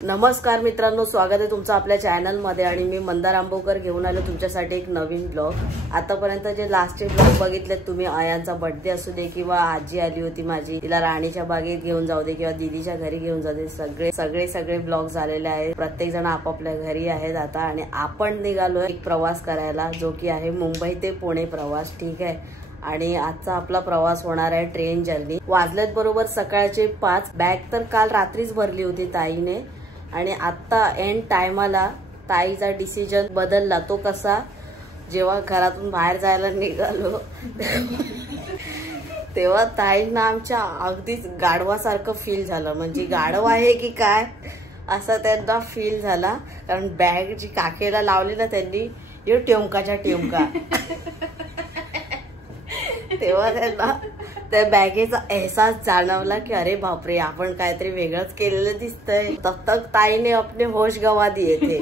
नमस्कार मित्रांनो, स्वागत आहे तुमचं आपल्या चॅनल मध्ये। आणि मी मंदार आंबोकर घेऊन आलो तुमच्यासाठी एक नवीन ब्लॉग। आतापर्यंत जे लास्टचे ब्लॉग बघितले तुम्ही, आयांचा बर्थडे असू दे किंवा आजी आली होती माझी, तिला राणीच्या बागेत घेऊन जाऊ दे किंवा दीदीच्या घरी घेऊन जाऊ दे, सगळे ब्लॉग झालेले आहेत। प्रत्येक जण आपापल्या घरी आहेत आता, आणि आपण निघालो एक प्रवास करायला, जो की आहे मुंबई ते पुणे प्रवास। ठीक आहे, आणि आजचा आपला प्रवास होणार आहे ट्रेन जर्नी। वाजलेत बरोबर सकाळचे 5। बॅग तर काल रात्रीच भरली होती ताईने, आणि आता एंड टायमाला ताईचा डिसिजन बदलला। तो कसा, जेव्हा घरातून बाहेर जायला निघालो तेव्हा ताईंना आमच्या अगदीच गाढवासारखं फील झालं। म्हणजे गाढव आहे की काय असं त्यांना फील झाला, कारण बॅग जी काकेला लावली ना त्यांनी, ये टेमकाच्या टेमका तेव्हा त्यांना त्या बॅगेचा एहसास जाणवला की अरे बापरे, आपण काहीतरी वेगळंच केलेलं दिसतंय। तब तक ताई ने अपने होश गवा दिए थे।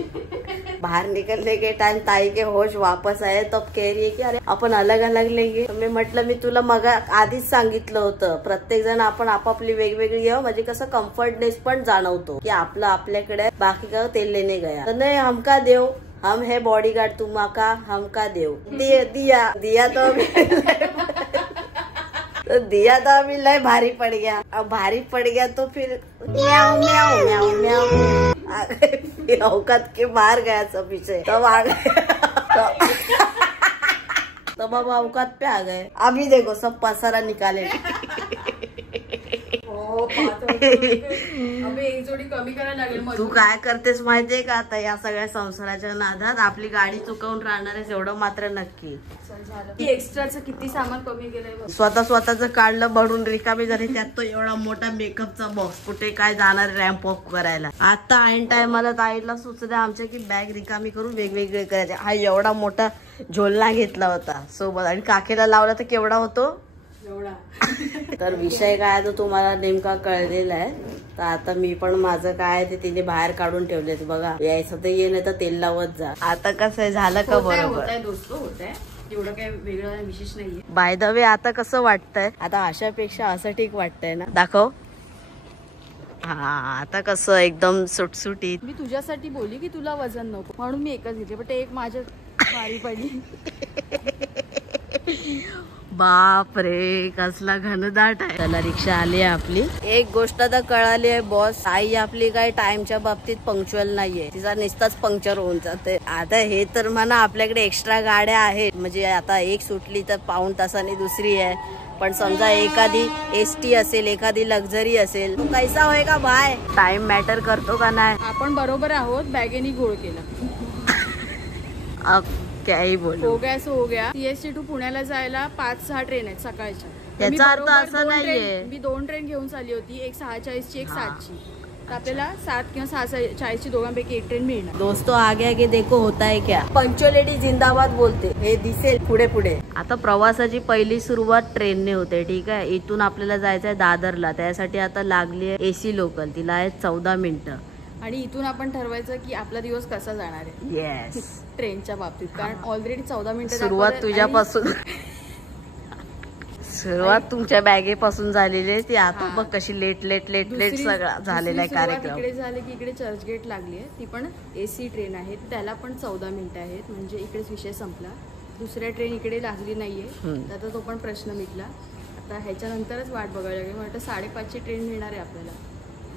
बाहर निकलने के टाइम ताई के होश वापस आए, तब कह रही है की अरे आपण अलग अलग लेंगे। मी म्हटलं, मी तुला मग आधीच सांगितलं होतं, प्रत्येक जण आपण आपापली वेगवेगळी घ्यावं, म्हणजे कसं कम्फर्टनेस पण जाणवतो की आपलं आपल्याकडे, बाकी का तेल लेने गया तर नाही, हमका देव, हम है बॉडीगार्ड, तुम्हाका हमका देव दिया तो दिया तो अभी लय भारी पड़ गया। अब भारी पड़ गया तो फिर म्याऊ म्याऊ म्याऊ म्याऊ फिर औकात के बाहर गया सब पीछे, तब आ गए तब अब औकात पे आ गए। अभी देखो सब पसारा निकाले एक जोडी कमी करायला लागेल। तू काय करतेस माहितीये का, आता या सगळ्या संसाराच्या नादात आपली गाडी चुकवून राहणार आहे एवढं मात्र नक्की। एक्स्ट्राचं किती सामान कमी केलंय, स्वतःच काढलं, भरून रिकामी झाली, त्यात तो एवढा मोठा मेकअपचा बॉक्स, कुठे काय जाणार रॅम्प वॉक करायला। आता ऐन टायमाला ताईला सुचलं आमच्या की बॅग रिकामी करून वेगवेगळे करायचे। हा एवढा मोठा झोलना घेतला होता सोबत, आणि काकेला लावला तर केवढा होतो एवढा। तर विषय काय तो तुम्हाला नेमका कळलेला आहे। तर आता मी पण माझं काय ते तिने बाहेर काढून ठेवले बघा, यायचं तर ये, नाही तर तेल लावत जा। आता कसं झालं का बरोबर, एवढं काय वेगळं विशेष नाहीये। बाय द वे आता कसं वाटतंय, आता अशापेक्षा असं ठीक वाटतंय ना, दाखव। हा आता कसं एकदम सुटसुटीत। मी तुझ्यासाठी बोलली की तुला वजन नको म्हणून मी एकच घेतली, पण एक माझ्या भारी पडली। बाप रे, कसला घनदाट आहे। चला रिक्षा आली आहे आपली। एक गोष्ट तर कळाली आहे बॉस, आई आपली काय टाइमच्या बाबतीत पंक्च्युअल नाहीये, तिचा नुसताच पंक्चर होऊन जाते। आता हे तर म्हणा आपल्याकडे एक्स्ट्रा गाड्या आहेत, म्हणजे आता एक सुटली तर पाऊण तासाने दुसरी आहे, पण समजा एखादी एसटी असेल, एखादी लक्झरी असेल, तो कैसा होएगा भाई, टाइम मॅटर करतो का नाही। आपण बरोबर आहोत, बॅगेनी घोळ केला। अब काही बोलू, हो गया सो हो गया। सीएसटी टू पुण्याला जायला 5-6 ट्रेन आहेत सकाळच्या। याचा अर्थ असं नाहीये, मी 2 ट्रेन घेऊन चालली होती, एक 6:40 ची, एक 7 ची। तर आपल्याला 7 किंवा 6:40 ची दोघांपैकी एक ट्रेन मिळणार। दोस्तों आगे आगे देखो होता है क्या, पंक्च्युअलिटी जिंदाबाद बोलते, हे दिसेल पुढे पुढे। आता प्रवासाची पहिली सुरुवात ट्रेनने होते। ठीक आहे, इथून आपल्याला जायचंय दादरला, त्यासाठी आता लागली आहे एसी लोकल, तिला आहे 14 मिनिटं, आणि इथून आपण ठरवायचं की आपला दिवस कसा जाणार आहे। येस, ट्रेनच्या बाबतीत, कारण ऑलरेडी 14 मिनिटं सुरुवात तुझ्यापासून सुरुवात तुमच्या बॅगेपासून झालेली आहे ती। आता बघ कशी लेट सगळा झालेला आहे कार्यक्रम। इकडे झाले की इकडे चर्चगेट लागली आहे, ती पण एसी ट्रेन आहे, त्याला पण 14 मिनिटं आहेत, म्हणजे इकडेच विषय संपला। दुसऱ्या ट्रेन इकडे लागली नाहीये, आता तो पण प्रश्न मिटला। आता ह्याच्यानंतरच वाट बघायला लागेल, वाटतं 5:30 ची ट्रेन मिळणार आहे आपल्याला,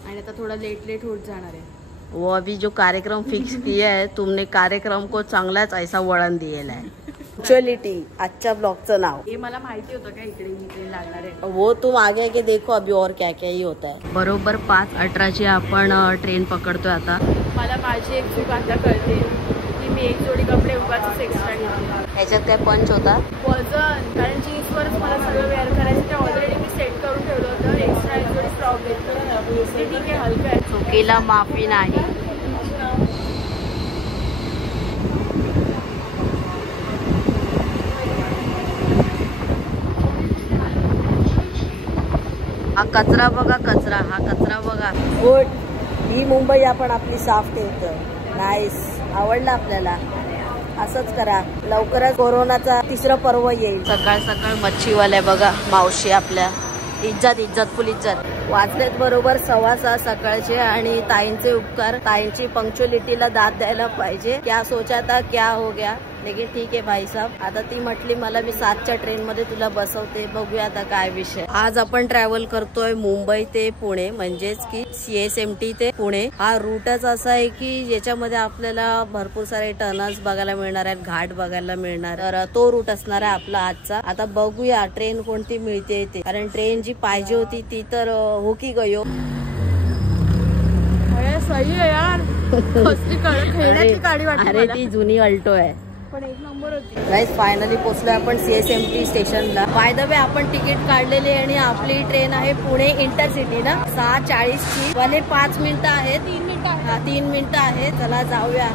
आणि आता थोडा लेट होत जाणार आहे। वो अभी जो कार्यक्रम फिक्स किया है तुमने, कार्यक्रम को चांगलाच ऐसा वळण दिलेला आहे। पंक्च्युअलिटी आजच्या ब्लॉगचं नाव, हे मला माहिती होतं का इकडे ही ट्रेन लागणार आहे। वो तुम आगे आगे देखो अभी और क्या क्या ही होता है। बरोबर 5:18 ची आपण ट्रेन पकडतोय आता। मला माझी एक चूक आता कळते की मी एक जोडी कपडे उगाच एक्स्ट्रा घेतले। ह्याच्यात काय पंच होता, वजन, कारण जीन्सवरच मला सगळं वेअर करायचं, ते ऑलरेडी मी सेट करून ठेवलं होतं। एक्स्ट्रा एक जोडी फ्रॉक घेतली, ठीक आहे, हलकं आहे, चुकीला माफी नाही। हा कचरा बघा, कचरा, हा कचरा बघा। गुड, ही मुंबई आपण आपली साफ ठेवतो। नाईस, आवडलं आपल्याला, असंच करा। लवकरच कोरोनाचा 3रं पर्व येईल। सकाळ सकाळ मच्छीवाल्या बघा, मावशी आपल्या, इज्जत फुल इज्जत। वाजलेत बरोबर 6:15 सकाळचे आणि ताईंचे उपकार, ताईंची पंक्च्युअलिटीला दाद द्यायला पाहिजे. क्या सोचा था क्या हो गया, लेकिन ठीक आहे भाई साहब. आता ती म्हटली मला मी 7च्या ट्रेन मध्ये तुला बसवते, बघूया आता काय विषय. आज आपण ट्रॅव्हल करतोय मुंबई ते पुणे, म्हणजेच की CSMT ते पुणे. हा रूटच असा आहे की ज्याच्यामध्ये आपल्याला भरपूर सारे टर्नल्स बघायला मिळणार आहेत, घाट बघायला मिळणार. तर तो रूट असणार आहे आपला आजचा. आता बघूया ट्रेन कोणती मिळते ते, कारण ट्रेन जी पाहिजे होती ती तर हो की गयो. सही आहे यार. अरे ती जुनी अल्टो आहे पण एक नंबर होती. गाइस फायनली पोहोचलोय आपण CSMT स्टेशनला. बाय द वे आपण तिकीट काढलेली आणि आपली ट्रेन आहे पुणे इंटरसिटी ना 6:40 ची. वाले 5 मिनिटं आहेत. 3 मिनिटं आहे. चला जाऊया.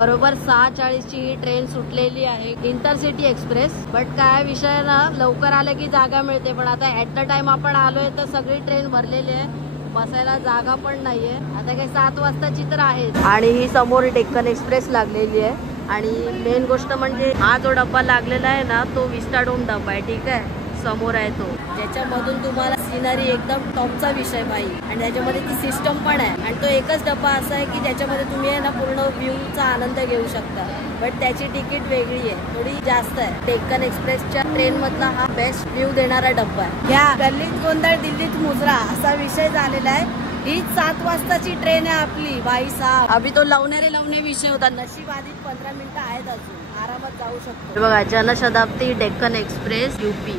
बरोबर 6:40 ची ही ट्रेन सुटलेली आहे, इंटरसिटी एक्सप्रेस. बट काय विषय ना, लवकर आले की जागा मिळते, पण आता ऍट द टाइम आपण आलोय तर सगळी ट्रेन भरलेली आहे, बसायला जागा पण नाहीये. आता काही 7 वाजताची तर आहे. आणि ही समोर डेक्कन एक्सप्रेस लागलेली आहे. आणि मेन गोष्ट म्हणजे हा जो डब्बा लागलेला आहे ना तो विस्टाडोम डब्बा आहे. ठीक आहे, समोर आहे तो, ज्याच्यामधून तुम्हाला सिनरी एकदम टॉपचा विषय भाई. आणि त्याच्यामध्ये ती सिस्टम पण आहे. आणि तो एकच डब्बा असा आहे की ज्याच्यामध्ये तुम्ही आहे ना पूर्ण व्ह्यूचा आनंद घेऊ शकता. बट त्याची तिकीट वेगळी आहे, थोडी जास्त आहे. डेक्कन एक्सप्रेसच्या ट्रेन मधला हा बेस्ट व्ह्यू देणारा डब्बा आहे. या गल्लीत गोंधळ दिल्लीत मुजरा असा विषय झालेला आहे. ही 7 वाजताची ट्रेन आहे आपली भाई साहब. अभि तो लवणे विषय होता. नशीब आधीच 15 मिनिटं आहेत, अजून आरामात जाऊ शकतो. बघा Janshatabdi Deccan express UP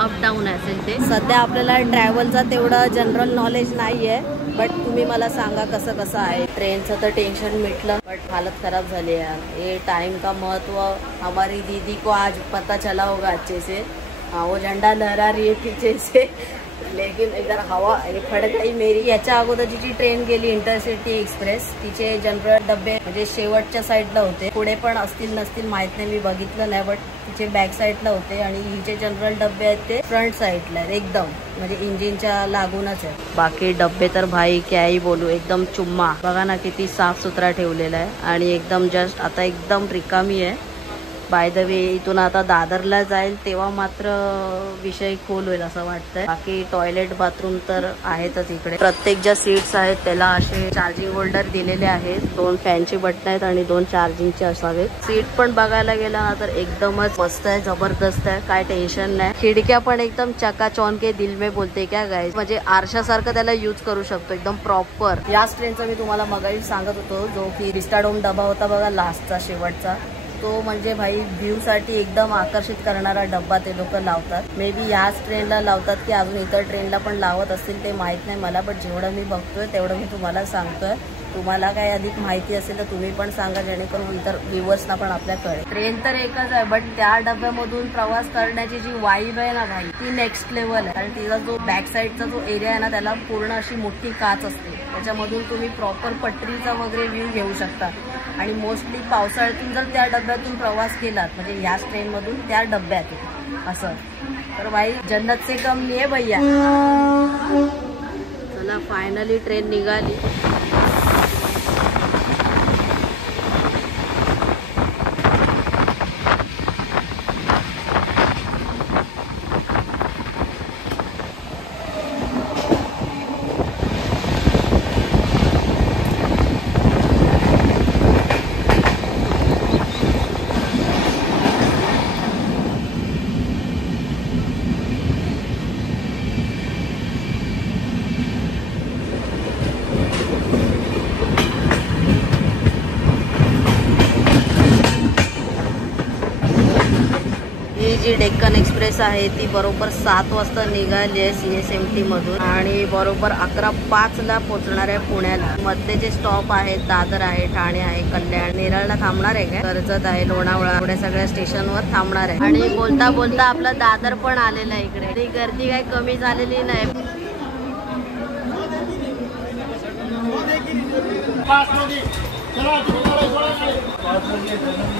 up down असेल ते. सध्या आपल्याला ट्रॅव्हलचा तेवढं जनरल नॉलेज नाहीये, बट तुम्ही मला सांगा कसं कसं आहे. ट्रेनचं तर टेन्शन मिटलं, बट हालत खराब झाली यार. ये टाइम का महत्व हमारी दीदी को आज पता चला होगा अच्छे से. वो झंडा लहरा रही है पीछे से, लेकिन इधर हवा फड गई मेरी. याच्या अगोदरची जी ट्रेन गेली इंटरसिटी एक्सप्रेस, तिचे जनरल डब्बे म्हणजे शेवटच्या साईडला होते. पुढे पण असतील नसतील माहित नाही, मी बघितलं नाही, बट तिचे बॅक साईडला होते. आणि हिचे जनरल डब्बे आहेत ते फ्रंट साईडला आहेत, एकदम म्हणजे इंजिनच्या लागूनच आहे. बाकी डब्बे तर भाई काय बोलू, एकदम चुम्मा. बघा ना किती साफ सुथरा ठेवलेला आहे. आणि एकदम जस्ट आता एकदम रिकामी आहे. बाय द वे इथून आता दादरला जाईल तेव्हा मात्र विषय खोल होईल असं वाटतंय. बाकी टॉयलेट बाथरूम तर आहेतच इकडे. प्रत्येक ज्या सीट्स आहेत त्याला असे चार्जिंग होल्डर दिलेले आहेत. 2 फॅनची बटन आहेत आणि 2 चार्जिंगचे असावेत. सीट पण बघायला गेला ना तर एकदमच मस्त आहे, जबरदस्त आहे, काय टेन्शन नाही. खिडक्या पण एकदम चकाचौंध के दिल में बोलते क्या गाइस, म्हणजे आरशासारखं त्याला यूज करू शकतो एकदम प्रॉपर. याच ट्रेनचा मी तुम्हाला मगाशी सांगत होतो, जो की विस्टाडोम डबा होता बघा लास्टचा शेवटचा, तो म्हणजे भाई व्ह्यू साठी एकदम आकर्षित करणारा डब्बा ते लोक लावतात. मे बी याच ट्रेनला लावतात की अजून इतर ट्रेनला पण लावत असतील ते माहित नाही मला, बट जेवढं मी बघतोय तेवढं मी तुम्हाला सांगतोय. तुम्हाला काय अधिक माहिती असेल तर तुम्ही पण सांगा, जेणेकरून इतर व्ह्युअर्सना पण आपल्याकडे. ट्रेन तर एकच आहे, बट त्या डब्यामधून प्रवास करण्याची जी वाईब आहे ना भाई, ती नेक्स्ट लेवल आहे. कारण तिचा जो बॅक साईडचा जो एरिया आहे ना त्याला पूर्ण अशी मोठी काच असते, त्याच्यामधून तुम्ही प्रॉपर पटरीचा वगैरे व्ह्यू घेऊ शकता. आणि मोस्टली पावसाळ्यातून जर त्या डब्यातून प्रवास केलात, म्हणजे ह्याच ट्रेनमधून त्या डब्यातून असं, तर भाई जन्नत से कम नाही आहे भैया. चला फायनली ट्रेन निघाली. जी डेक्कन एक्सप्रेस आहे ती बरोबर 7 वाजता निघाली आहे CSMT मधून आणि बरोबर 11:05ला पोहोचणार आहे पुण्याला. मधले जे स्टॉप आहेत दादर आहे, ठाणे आहे, कल्याण, नेरळला थांबणार आहे, काय कर्जत आहे, लोणावळा, एवढ्या सगळ्या स्टेशनवर थांबणार आहे. आणि बोलता बोलता आपला दादर पण आलेला आहे इकडे. ती गर्दी काही कमी झालेली नाही.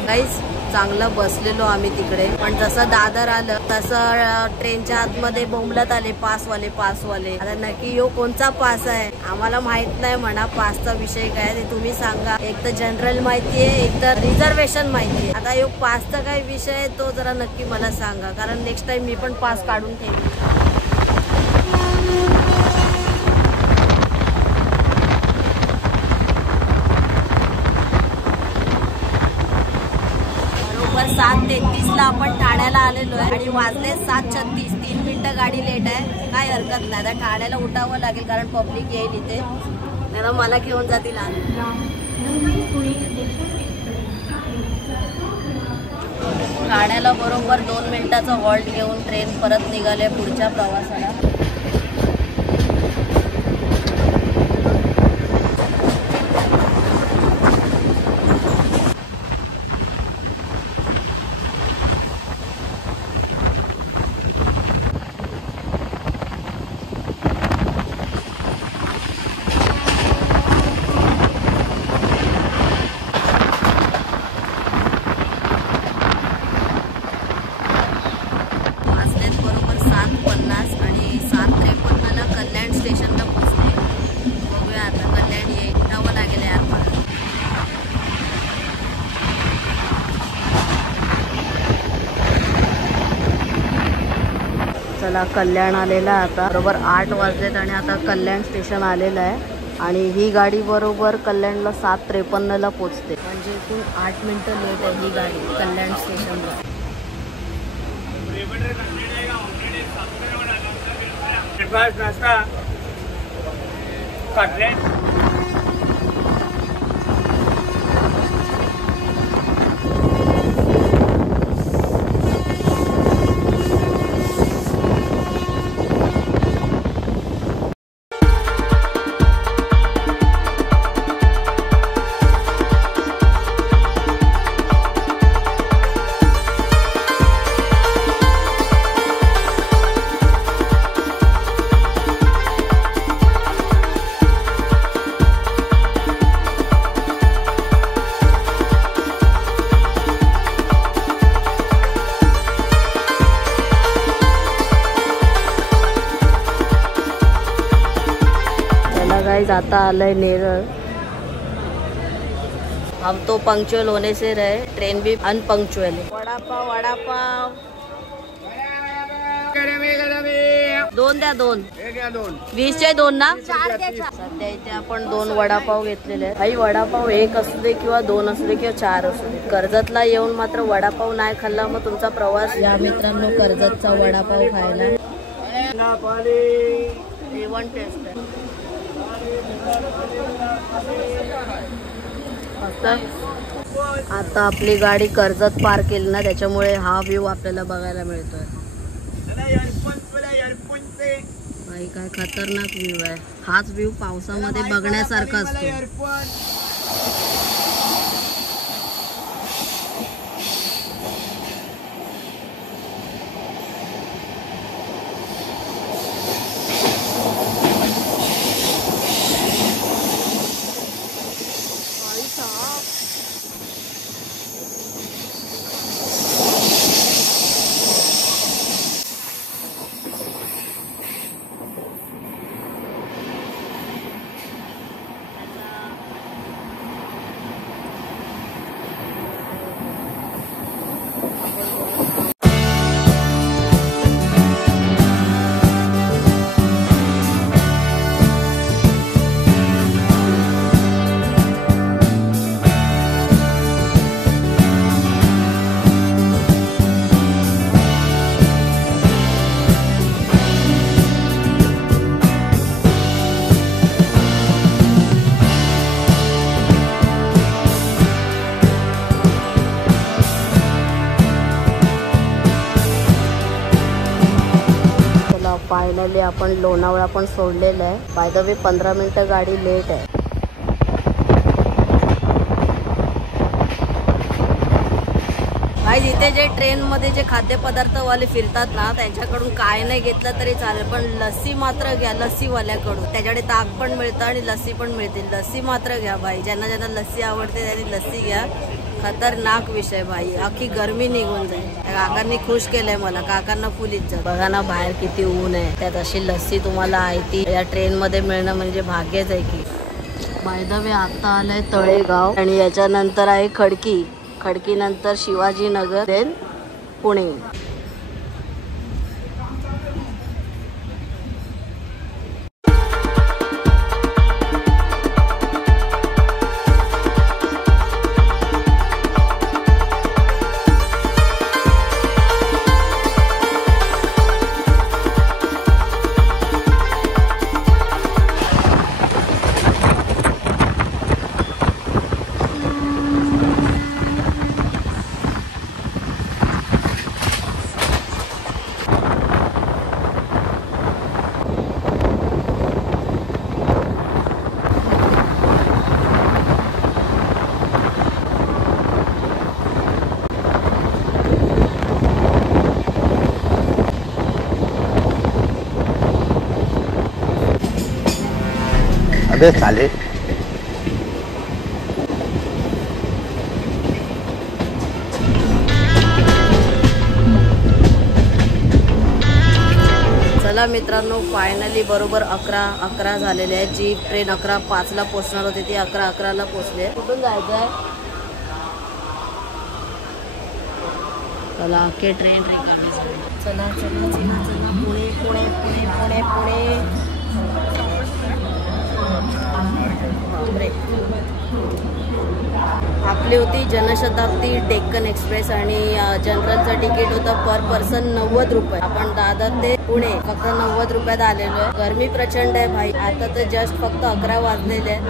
गाईस चांगलं बसलेलो आम्ही तिकडे, पण जसं दादर आलं तसं ट्रेनच्या आतमध्ये बोंबलत आले पासवाले. आता नक्की यो कोणचा पास आहे आम्हाला माहित नाही म्हणा. पासचा विषय काय ते तुम्ही सांगा. एक तर जनरल माहिती आहे, एक तर रिझर्वेशन माहिती आहे. आता यो पासचा काय विषय आहे तो जरा नक्की मला सांगा, कारण नेक्स्ट टाइम मी पण पास काढून ठेवेन. 7:33ला आपण ठाण्याला आलेलो आहे आणि वाजले 7:36. 3 मिनिटं गाडी लेट आहे. काय हरकत नाही, आता ठाण्याला उठावं लागेल कारण पब्लिक येईल इथे, नाही मला घेऊन जातील. ठाण्याला बरोबर 2 मिनिटाचा हॉल्ट घेऊन ट्रेन परत निघाले पुढच्या प्रवासाला. चला कल्याण आलेला आता बरोबर 8 वाजलेत आणि आता कल्याण स्टेशन आलेलं आहे आणि ही गाडी बरोबर कल्याणला 7:53ला पोचते, म्हणजे एकूण 8 मिनिटं लेट आहे ही गाडी कल्याण स्टेशनला. गाइस आता आलय नेरळ. हम तो पंक्चुअल होने से रहे, ट्रेन भी अनपंक्चुअल है. वडापाव वडापाव 2 द्या 2. 20चे 2 ना. सध्या इथे आपण 2 वडापाव घेतलेले आहेत. काही वडापाव 1 असू दे किंवा 2 असू दे किंवा 4 असू दे. कर्जतला येऊन मात्र वडापाव नाही खाल्ला मग तुमचा प्रवास. या मित्रांनो कर्जतचा वडापाव खायला A1 टेस्ट आहे. आता आपली गाडी कर्जत पार केली ना, त्याच्यामुळे हा व्ह्यू आपल्याला बघायला मिळतोय. भाई काय खतरनाक व्ह्यू आहे. हाच व्ह्यू पावसामध्ये बघण्यासारखा असतो. फायनली आपण लोणावळा पण सोडलेलं आहे. बाय द वे 15 मिनिटं गाडी लेट आहे. भाई इथे जे ट्रेन मध्ये जे खाद्यपदार्थ वाले फिरतात ना, त्यांच्याकडून काय नाही घेतलं तरी चालेल, पण लस्सी मात्र घ्या लस्सी वाल्याकडून. त्याच्याकडे ताक पण मिळतं आणि लस्सी पण मिळते. लस्सी मात्र घ्या भाई. ज्यांना ज्यांना लस्सी आवडते त्यांनी लस्सी घ्या. खतरनाक विषय भाई. अख्खी गरमी निघून जाईल. काकांनी खुश केलंय मला. काकांना फुल इज्जत. बघा ना बाहेर किती ऊन आहे, त्यात अशी लस्सी तुम्हाला आहे ती या ट्रेन मध्ये मिळणं म्हणजे भाग्यच आहे की. बाय द वे आता आलंय तळेगाव आणि याच्यानंतर आहे खडकी. खडकी नंतर शिवाजीनगर, देन पुणे. अबे साले चला मित्रांनो, फायनली बरोबर 11 झालेले आहेत. जी ट्रेन 11:05 पोहोचणार होती ती 11:11 पोहोचले. कुठून जायचंय? चला अख्खे ट्रेन रिकामी झाली. चला चला चला चला पुणे पुणे पुणे पुणे पुणे. बापरे. आपली होती जनशताब्दी डेक्कन एक्सप्रेस आणि जनरलचं तिकीट होतं पर पर्सन 90 रुपये. आपण दादर ते पुणे फक्त 90 रुपयात आलेलो आहे. गरमी प्रचंड आहे भाई. आता तर जस्ट फक्त 11 वाजलेले आहेत.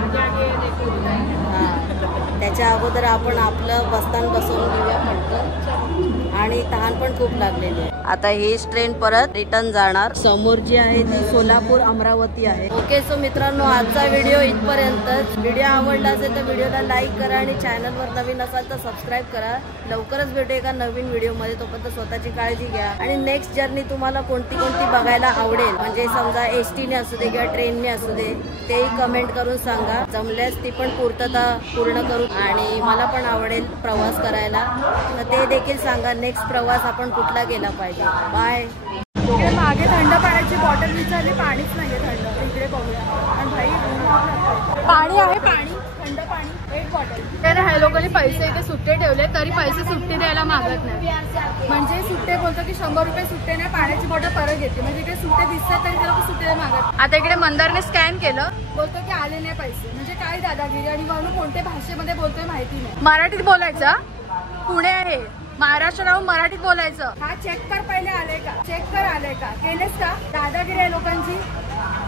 त्याच्या अगोदर आपण आपलं बसतान बसवून घेऊया पटकन, आणि तहान पण खूप लागलेली आहे. आता हीच ट्रेन परत रिटर्न जाणार. समोर जी आहे ती सोलापूर अमरावती आहे. ओके, सो मित्रांनो आजचा व्हिडिओ इथपर्यंतच. व्हिडिओ आवडला असेल तर व्हिडिओला लाईक करा आणि चॅनलवर नवीन असाल तर सबस्क्राईब करा. लवकरच भेटू एका नवीन व्हिडिओमध्ये. तोपर्यंत स्वतःची काळजी घ्या आणि नेक्स्ट जर्नी तुम्हाला कोणती बघायला आवडेल, म्हणजे समजा एसटीने असू दे किंवा ट्रेनने असू दे, तेही कमेंट करून सांगा. जमल्यास ती पण पूर्तता पूर्ण करू आणि मला पण आवडेल प्रवास करायला, तर ते देखील सांगा. नेक्स्ट प्रवास आपण कुठला गेला पाहिजे. बाय. मागे थंड पाण्याची बॉटल विचारली, पाणीच नाहीये थंड. इकडे बघूया. आणि भाई पाणी आहे, पाणी थंड पाणी 1 बॉटल. तर ह्या लोकांनी पैसे इथे सुट्टे ठेवले तरी पैसे सुट्टे द्यायला मागत नाही. म्हणजे सुट्टे बोलतो की 100 रुपये सुट्टे नाही, पाण्याची बॉटल परत घेते. म्हणजे इकडे सुट्टे दिसतात तरी ते लोक सुट्टे मागत. आता इकडे मंदारने स्कॅन केलं, बोलतो की आले नाही पैसे. म्हणजे काय दादागिरी. आणि म्हणून कोणत्या भाषेमध्ये बोलतोय माहिती नाही. मराठीत बोलायचं. पुणे आहे, महाराष्ट्र राहून मराठीत बोलायचं. हा चेक कर पहिले आले का, चेक कर आले का, केलेस का. दादागिरी आहे लोकांची.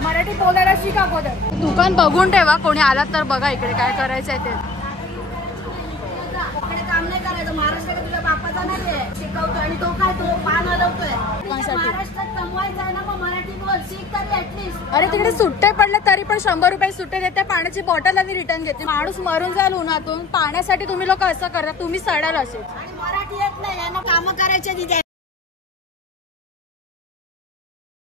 मराठी बोलायला शिका अगोदर. दुकान बघून ठेवा, कोणी आलात तर बघा इकडे काय करायचं आहे ते. काम नाही करायचं. महाराष्ट्र तुझ्या बापाचा नाहीये, शिकवतोय. आणि तो काय, तो पान हलवतोय. महाराष्ट्रात कमवायचं आहे ना, मग मराठी बोल, शिक तरी ऍटलीस्ट. अरे तिकडे सुट्टे पडले तरी पण 100 रुपये सुट्टे देते. पाण्याची बॉटल आणि रिटर्न घेते. माणूस मरून जाईल उन्हातून. पाण्यासाठी तुम्ही लोक असं करा, तुम्ही सडाल असे. आणि मराठी येत नाही, यांना कामं करायचे तिथे.